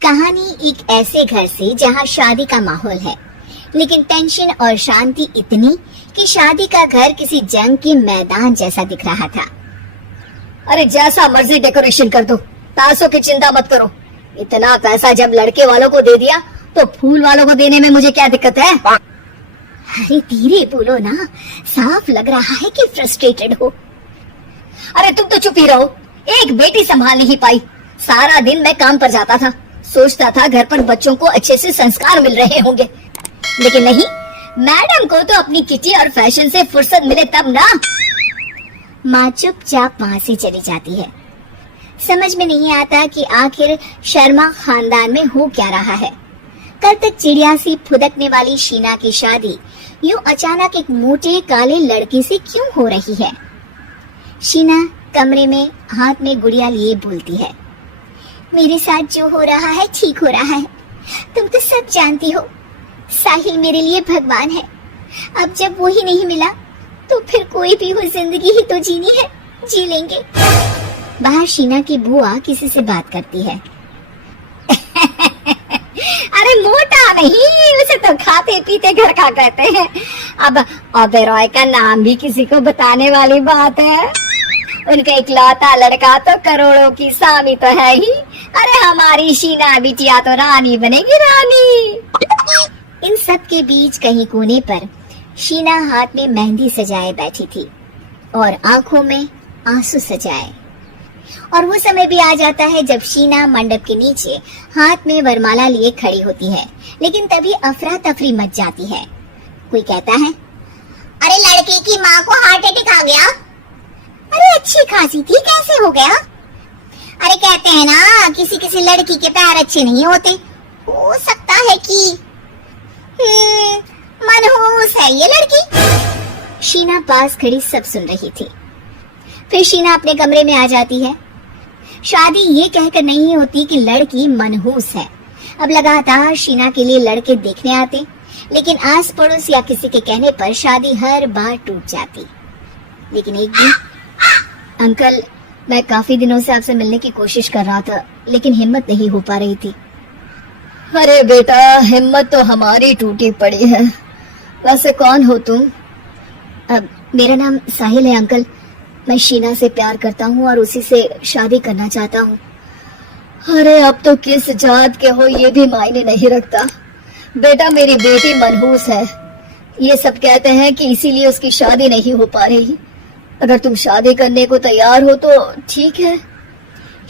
कहानी एक ऐसे घर से जहाँ शादी का माहौल है, लेकिन टेंशन और शांति इतनी कि शादी का घर किसी जंग के मैदान जैसा दिख रहा था। अरे जैसा मर्जी डेकोरेशन कर दो, पैसों की चिंता मत करो। इतना पैसा जब लड़के वालों को दे दिया तो फूल वालों को देने में मुझे क्या दिक्कत है? अरे धीरे बोलो ना, साफ लग रहा है कि फ्रस्ट्रेटेड हो। अरे तुम तो चुप ही रहो। एक बेटी संभाल नहीं पाई। सारा दिन मैं काम पर जाता था, सोचता था घर पर बच्चों को अच्छे से संस्कार मिल रहे होंगे, लेकिन नहीं, मैडम को तो अपनी किटी और फैशन से फुर्सत मिले तब ना। माँ चुपचाप वहाँ से चली जाती है। समझ में नहीं आता कि आखिर शर्मा खानदान में हो क्या रहा है। कल तक चिड़िया सी फुदकने वाली शीना की शादी यूं अचानक एक मोटे काले लड़के से क्यों हो रही है? शीना कमरे में हाथ में गुड़िया लिए बोलती है, मेरे साथ जो हो रहा है ठीक हो रहा है। तुम तो सब जानती हो, साहिल मेरे लिए भगवान है। अब जब वो ही नहीं मिला तो फिर कोई भी हो जिंदगी ही तो जीनी है, जी लेंगे। बाहर शीना की बुआ किसी से बात करती है। अरे मोटा नहीं, उसे तो खाते पीते घर का कहते हैं। अब ओबेरॉय का नाम भी किसी को बताने वाली बात है। उनका इकलौता लड़का तो करोड़ों की स्वामी तो है ही। अरे हमारी शीना बिटिया तो रानी बनेगी, रानी। इन सब के बीच कहीं कोने पर शीना हाथ में मेहंदी सजाए बैठी थी और आंखों में आंसू सजाए। और वो समय भी आ जाता है जब शीना मंडप के नीचे हाथ में वरमाला लिए खड़ी होती है, लेकिन तभी अफरा तफरी मच जाती है। कोई कहता है, अरे लड़के की माँ को हार्ट अटैक आ गया। अरे अच्छी खासी थी, कैसे हो गया? अरे कहते हैं ना, किसी किसी लड़की के पैर अच्छे नहीं होते। हो सकता है कि मनहूस है ये लड़की। शीना पास खड़ी सब सुन रही थी। फिर शीना अपने कमरे में आ जाती है। शादी ये कहकर नहीं होती कि लड़की मनहूस है। अब लगातार शीना के लिए लड़के देखने आते, लेकिन आस पड़ोस या किसी के कहने पर शादी हर बार टूट जाती। लेकिन एक दिन, अंकल, मैं काफी दिनों से आपसे मिलने की कोशिश कर रहा था, लेकिन हिम्मत नहीं हो पा रही थी। अरे बेटा, हिम्मत तो हमारी टूटी पड़ी है। वैसे कौन हो तुम? अब मेरा नाम साहिल है अंकल। मैं शीना से प्यार करता हूँ और उसी से शादी करना चाहता हूँ। अरे अब तो किस जात के हो ये भी मायने नहीं रखता। बेटा, मेरी बेटी मनहूस है। ये सब कहते हैं कि इसीलिए उसकी शादी नहीं हो पा रही। अगर तुम शादी करने को तैयार हो तो ठीक है।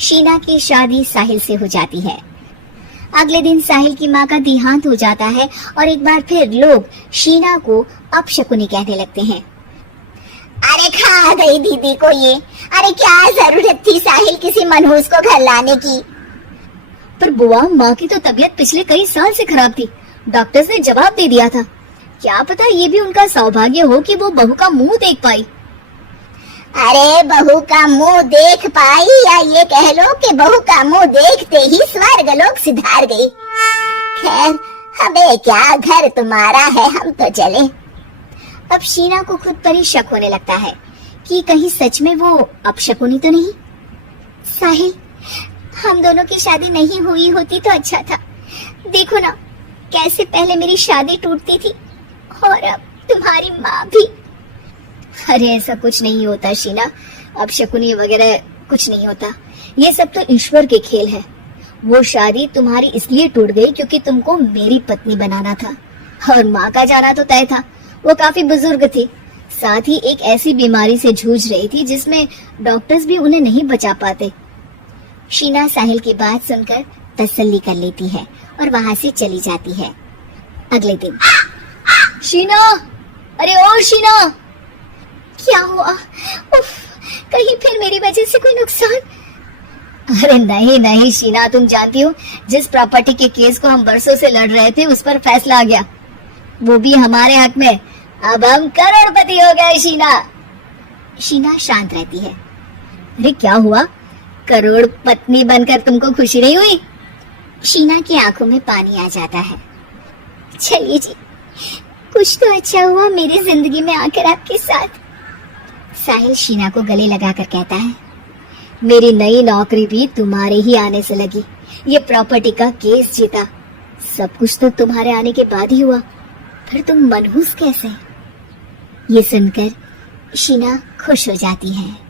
शीना की शादी साहिल से हो जाती है। अगले दिन साहिल की माँ का देहांत हो जाता है और एक बार फिर लोग शीना को अपशकुनी कहने लगते हैं। अरे खा गई दीदी को ये। अरे क्या जरूरत थी साहिल किसी मनहूस को घर लाने की? पर बुआ, माँ की तो तबीयत पिछले कई साल से खराब थी। डॉक्टर्स ने जवाब दे दिया था। क्या पता ये भी उनका सौभाग्य हो कि वो बहू का मुंह देख पाई। अरे बहू का मुंह देख पाई, या ये कह लो कि बहू का मुंह देखते ही स्वर्ग लोक सिधार गई। खैर, हमें क्या, घर तुम्हारा है, हम तो चले। अब शीना को खुद पर ही शक होने लगता है कि कहीं सच में वो अपशकुनी तो नहीं। साहिल, हम दोनों की शादी नहीं हुई होती तो अच्छा था। देखो ना, कैसे पहले मेरी शादी टूटती थी और अब तुम्हारी माँ भी। अरे ऐसा कुछ नहीं होता शीना, अपशकुनी वगैरह कुछ नहीं होता। ये सब तो ईश्वर के खेल है। वो शादी तुम्हारी इसलिए टूट गई क्योंकि तुमको मेरी पत्नी बनाना था, और माँ का जाना तो तय था। वो काफी बुजुर्ग थी, साथ ही एक ऐसी बीमारी से जूझ रही थी जिसमें डॉक्टर्स भी उन्हें नहीं बचा पाते। शीना साहिल की बात सुनकर तसल्ली कर लेती है और वहाँ से चली जाती है। अगले दिन, शीना, अरे ओ शीना, क्या हुआ? उफ, कहीं फिर मेरी वजह से कोई नुकसान? अरे नहीं नहीं शीना, तुम जानती हो, जिस प्रॉपर्टी के केस को हम बरसों से लड़ रहे थे उस पर फैसला आ गया, वो भी हमारे हक में। अब हम करोड़पति हो गए शीना। शीना शांत रहती है। अरे क्या हुआ? करोड़ पत्नी बनकर तुमको खुशी नहीं हुई? शीना की आंखों में पानी आ जाता है। चलिए जी, कुछ तो अच्छा हुआ मेरी जिंदगी में आकर आपके साथ। साहिल शीना को गले लगाकर कहता है, मेरी नई नौकरी भी तुम्हारे ही आने से लगी। ये प्रॉपर्टी का केस जीता। सब कुछ तो तुम्हारे आने के बाद ही हुआ, फिर तुम मनहूस कैसे? ये सुनकर शीना खुश हो जाती है।